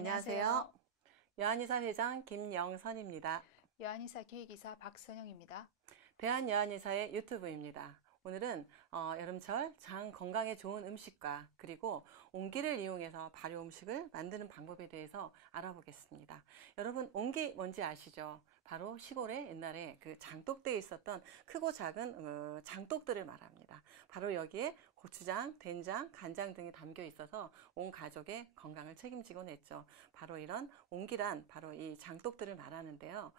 안녕하세요. 여한의사 회장 김영선입니다. 여한의사 기획이사 박선영입니다. 대한여한의사의 유튜브입니다. 오늘은 여름철 장 건강에 좋은 음식과 그리고 온기를 이용해서 발효 음식을 만드는 방법에 대해서 알아보겠습니다. 여러분, 온기 뭔지 아시죠? 바로 시골에 옛날에 그 장독대에 있었던 크고 작은 장독들을 말합니다. 바로 여기에 고추장, 된장, 간장 등이 담겨 있어서 온 가족의 건강을 책임지곤 했죠. 바로 이런 온기란 바로 이 장독들을 말하는데요.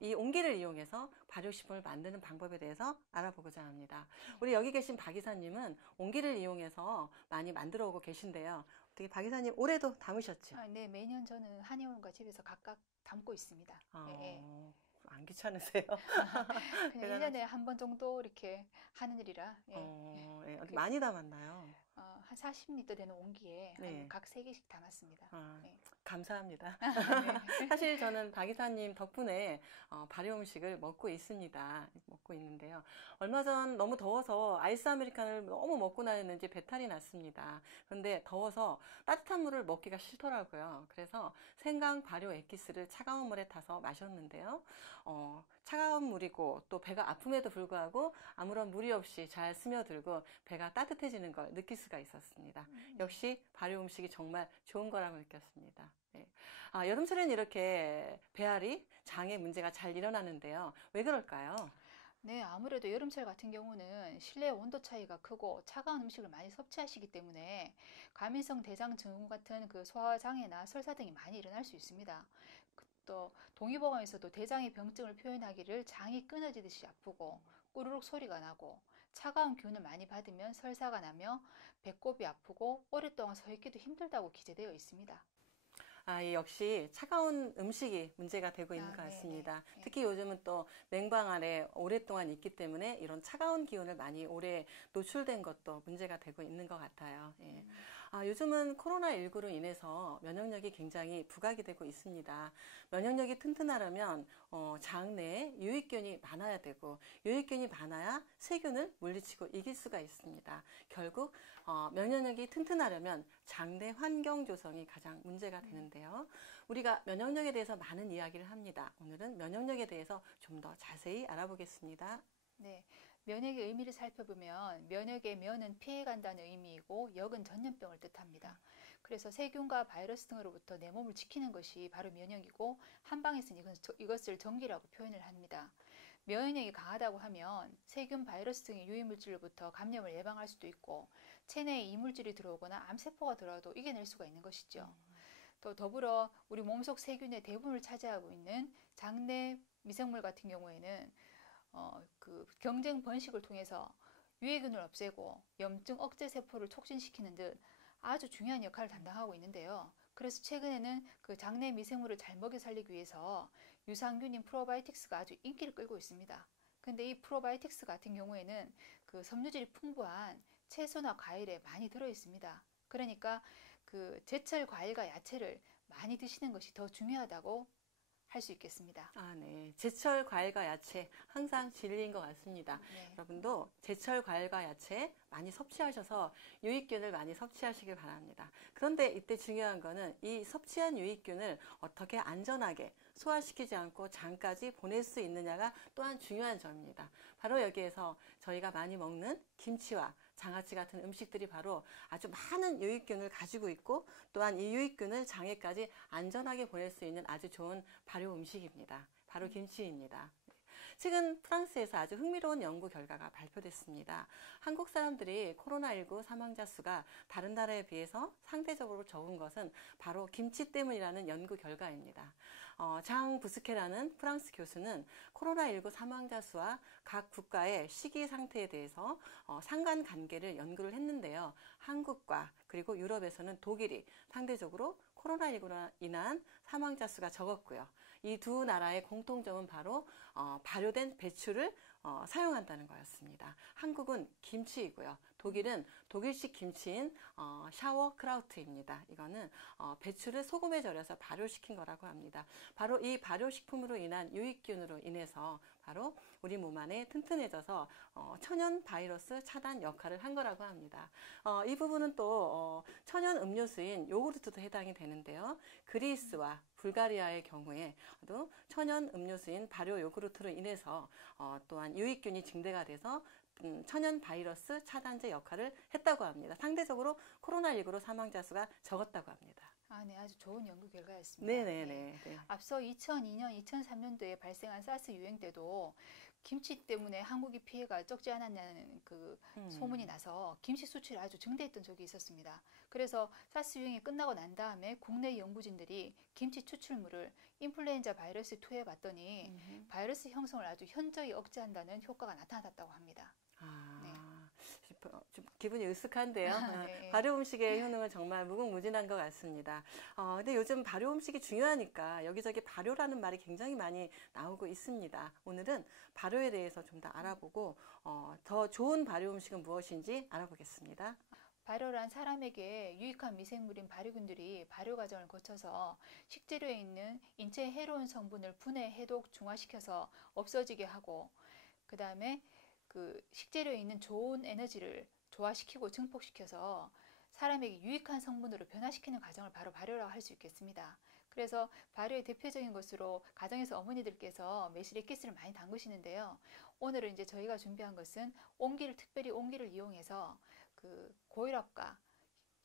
이 온기를 이용해서 발효식품을 만드는 방법에 대해서 알아보고자 합니다. 우리 여기 계신 박 이사님은 온기를 이용해서 많이 만들어 오고 계신데요. 어떻게 박 이사님 올해도 담으셨죠? 네, 매년 저는 한의원과 집에서 각각 담고 있습니다. 예. 안 귀찮으세요? 그냥 1년에 한 번 정도 이렇게 하는 일이라. 예, 많이 담았나요? 한 40리터 되는 온기에 네. 각 3개씩 담았습니다. 감사합니다. 네. 사실 저는 박 이사님 덕분에 발효 음식을 먹고 있습니다. 먹고 있는데요. 얼마 전 너무 더워서 아이스 아메리카노를 너무 먹고 나였는지 배탈이 났습니다. 그런데 더워서 따뜻한 물을 먹기가 싫더라고요. 그래서 생강 발효 엑기스를 차가운 물에 타서 마셨는데요. 차가운 물이고 또 배가 아픔에도 불구하고 아무런 무리 없이 잘 스며들고 배가 따뜻해지는 걸 느낄 수가 있었습니다. 역시 발효 음식이 정말 좋은 거라고 느꼈습니다. 네. 여름철에는 이렇게 배앓이, 장의 문제가 잘 일어나는데요. 왜 그럴까요? 네, 아무래도 여름철 같은 경우는 실내 온도 차이가 크고 차가운 음식을 많이 섭취하시기 때문에 과민성 대장 증후 같은 그 소화장애나 설사 등이 많이 일어날 수 있습니다. 또 동의보감에서도 대장의 병증을 표현하기를 장이 끊어지듯이 아프고 꾸르륵 소리가 나고 차가운 기운을 많이 받으면 설사가 나며 배꼽이 아프고 오랫동안 서 있기도 힘들다고 기재되어 있습니다. 역시 차가운 음식이 문제가 되고 있는 것 같습니다. 네네. 특히 요즘은 또 냉방 아래 오랫동안 있기 때문에 이런 차가운 기운을 많이 오래 노출된 것도 문제가 되고 있는 것 같아요. 예. 요즘은 코로나19로 인해서 면역력이 굉장히 부각이 되고 있습니다. 면역력이 튼튼하려면 장내에 유익균이 많아야 되고 유익균이 많아야 세균을 물리치고 이길 수가 있습니다. 결국 면역력이 튼튼하려면 장내 환경 조성이 가장 문제가 되는데 우리가 면역력에 대해서 많은 이야기를 합니다. 오늘은 면역력에 대해서 좀 더 자세히 알아보겠습니다. 네, 면역의 의미를 살펴보면 면역의 면은 피해간다는 의미이고 역은 전염병을 뜻합니다. 그래서 세균과 바이러스 등으로부터 내 몸을 지키는 것이 바로 면역이고 한방에서는 이것을 정기라고 표현을 합니다. 면역력이 강하다고 하면 세균, 바이러스 등의 유해물질로부터 감염을 예방할 수도 있고 체내에 이물질이 들어오거나 암세포가 들어와도 이겨낼 수가 있는 것이죠. 또 더불어 우리 몸속 세균의 대부분을 차지하고 있는 장내 미생물 같은 경우에는 그 경쟁 번식을 통해서 유해균을 없애고 염증 억제 세포를 촉진시키는 듯 아주 중요한 역할을 담당하고 있는데요. 그래서 최근에는 그 장내 미생물을 잘 먹여 살리기 위해서 유산균인 프로바이오틱스가 아주 인기를 끌고 있습니다. 근데 이 프로바이오틱스 같은 경우에는 그 섬유질이 풍부한 채소나 과일에 많이 들어 있습니다. 그러니까 그 제철 과일과 야채를 많이 드시는 것이 더 중요하다고 할 수 있겠습니다. 네. 제철 과일과 야채 항상 진리인 것 같습니다. 네. 여러분도 제철 과일과 야채 많이 섭취하셔서 유익균을 많이 섭취하시길 바랍니다. 그런데 이때 중요한 거는 이 섭취한 유익균을 어떻게 안전하게 소화시키지 않고 장까지 보낼 수 있느냐가 또한 중요한 점입니다. 바로 여기에서 저희가 많이 먹는 김치와 장아찌 같은 음식들이 바로 아주 많은 유익균을 가지고 있고 또한 이 유익균을 장에까지 안전하게 보낼 수 있는 아주 좋은 발효 음식입니다. 바로 김치입니다. 최근 프랑스에서 아주 흥미로운 연구 결과가 발표됐습니다. 한국 사람들이 코로나19 사망자 수가 다른 나라에 비해서 상대적으로 적은 것은 바로 김치 때문이라는 연구 결과입니다. 장 부스케라는 프랑스 교수는 코로나19 사망자 수와 각 국가의 시기 상태에 대해서 상관관계를 연구를 했는데요. 한국과 그리고 유럽에서는 독일이 상대적으로 코로나19로 인한 사망자 수가 적었고요. 이 두 나라의 공통점은 바로 발효된 배추를 사용한다는 거였습니다. 한국은 김치이고요. 독일은 독일식 김치인 샤워 크라우트입니다. 이거는 배추를 소금에 절여서 발효시킨 거라고 합니다. 바로 이 발효식품으로 인한 유익균으로 인해서 바로 우리 몸 안에 튼튼해져서 천연 바이러스 차단 역할을 한 거라고 합니다. 이 부분은 또 천연 음료수인 요구르트도 해당이 되는데요. 그리스와 불가리아의 경우에도 천연 음료수인 발효 요구르트로 인해서 또한 유익균이 증대가 돼서 천연 바이러스 차단제 역할을 했다고 합니다. 상대적으로 코로나19로 사망자 수가 적었다고 합니다. 네, 아주 좋은 연구 결과였습니다. 네네네. 네. 앞서 2002년, 2003년도에 발생한 사스 유행 때도 김치 때문에 한국이 피해가 적지 않았냐는 그 소문이 나서 김치 수출이 아주 증대했던 적이 있었습니다. 그래서 사스 유행이 끝나고 난 다음에 국내 연구진들이 김치 추출물을 인플루엔자 바이러스 투여해 봤더니 바이러스 형성을 아주 현저히 억제한다는 효과가 나타났다고 합니다. 좀 기분이 으쓱한데요. 네. 발효 음식의 효능은 정말 무궁무진한 것 같습니다. 근데 요즘 발효 음식이 중요하니까 여기저기 발효라는 말이 굉장히 많이 나오고 있습니다. 오늘은 발효에 대해서 좀 더 알아보고 더 좋은 발효 음식은 무엇인지 알아보겠습니다. 발효란 사람에게 유익한 미생물인 발효균들이 발효 과정을 거쳐서 식재료에 있는 인체에 해로운 성분을 분해, 해독, 중화시켜서 없어지게 하고 그 다음에 그 식재료에 있는 좋은 에너지를 조화시키고 증폭시켜서 사람에게 유익한 성분으로 변화시키는 과정을 바로 발효라고 할 수 있겠습니다. 그래서 발효의 대표적인 것으로 가정에서 어머니들께서 매실액기스를 많이 담그시는데요. 오늘은 이제 저희가 준비한 것은 특별히 온기를 이용해서 그 고혈압과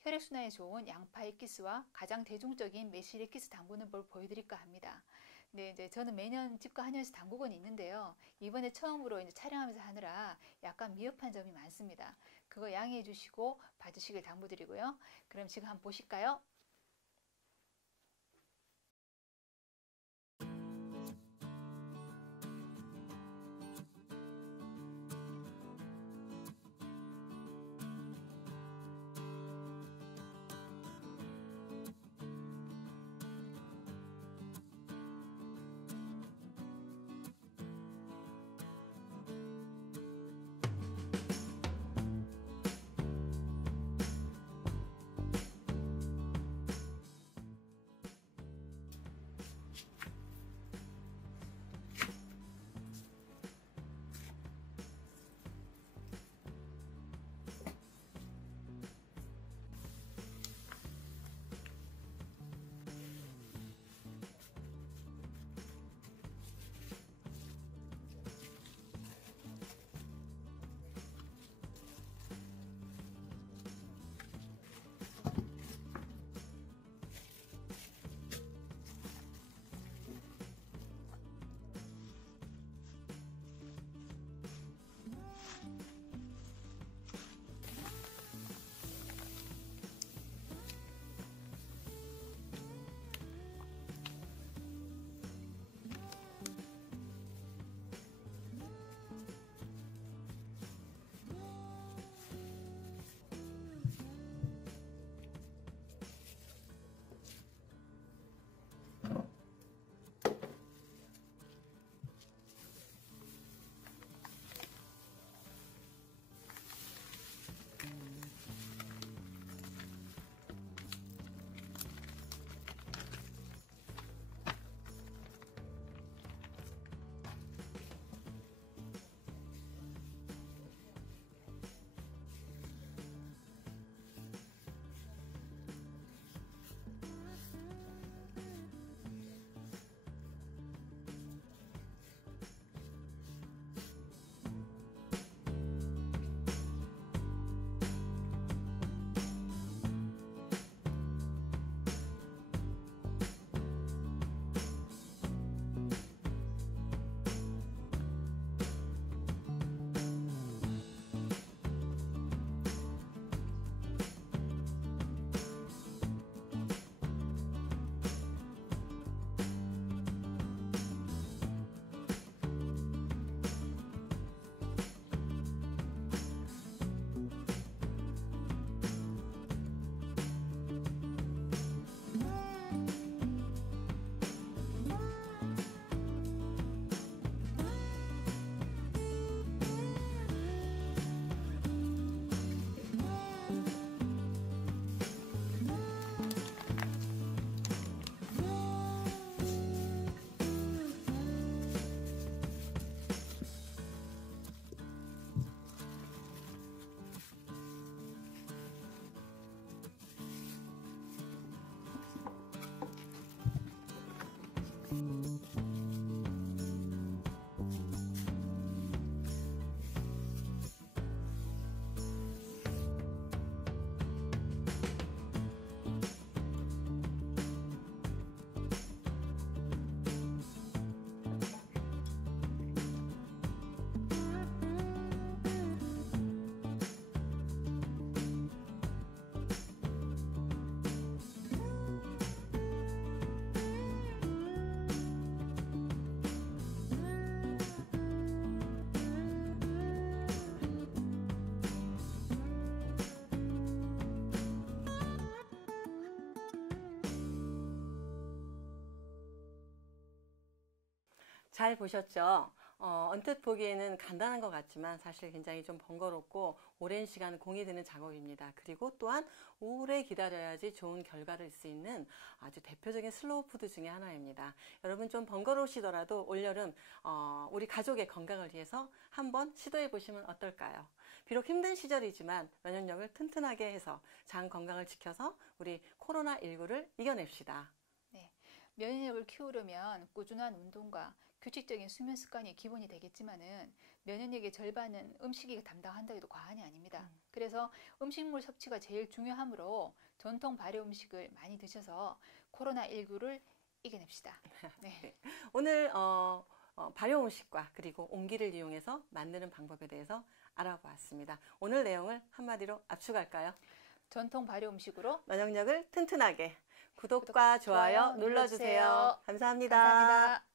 혈액순환에 좋은 양파액기스와 가장 대중적인 매실액기스 담그는 법 보여드릴까 합니다. 네, 이제 저는 매년 집과 한의원에서 담그고는 있는데요. 이번에 처음으로 이제 촬영하면서 하느라 약간 미흡한 점이 많습니다. 그거 양해해 주시고 봐주시길 당부드리고요. 그럼 지금 한번 보실까요? 잘 보셨죠? 언뜻 보기에는 간단한 것 같지만 사실 굉장히 좀 번거롭고 오랜 시간 공이 드는 작업입니다. 그리고 또한 오래 기다려야지 좋은 결과를 낼 수 있는 아주 대표적인 슬로우 푸드 중에 하나입니다. 여러분 좀 번거로우시더라도 올여름 우리 가족의 건강을 위해서 한번 시도해 보시면 어떨까요? 비록 힘든 시절이지만 면역력을 튼튼하게 해서 장 건강을 지켜서 우리 코로나19를 이겨냅시다. 네, 면역력을 키우려면 꾸준한 운동과 규칙적인 수면 습관이 기본이 되겠지만은 면역력의 절반은 음식이 담당한다 해도 과언이 아닙니다. 그래서 음식물 섭취가 제일 중요하므로 전통 발효 음식을 많이 드셔서 코로나19를 이겨냅시다. 네. 네. 오늘 발효 음식과 그리고 온기를 이용해서 만드는 방법에 대해서 알아보았습니다. 오늘 내용을 한마디로 압축할까요? 전통 발효 음식으로 면역력을 튼튼하게 구독과 좋아요 눌러주세요. 감사합니다. 감사합니다.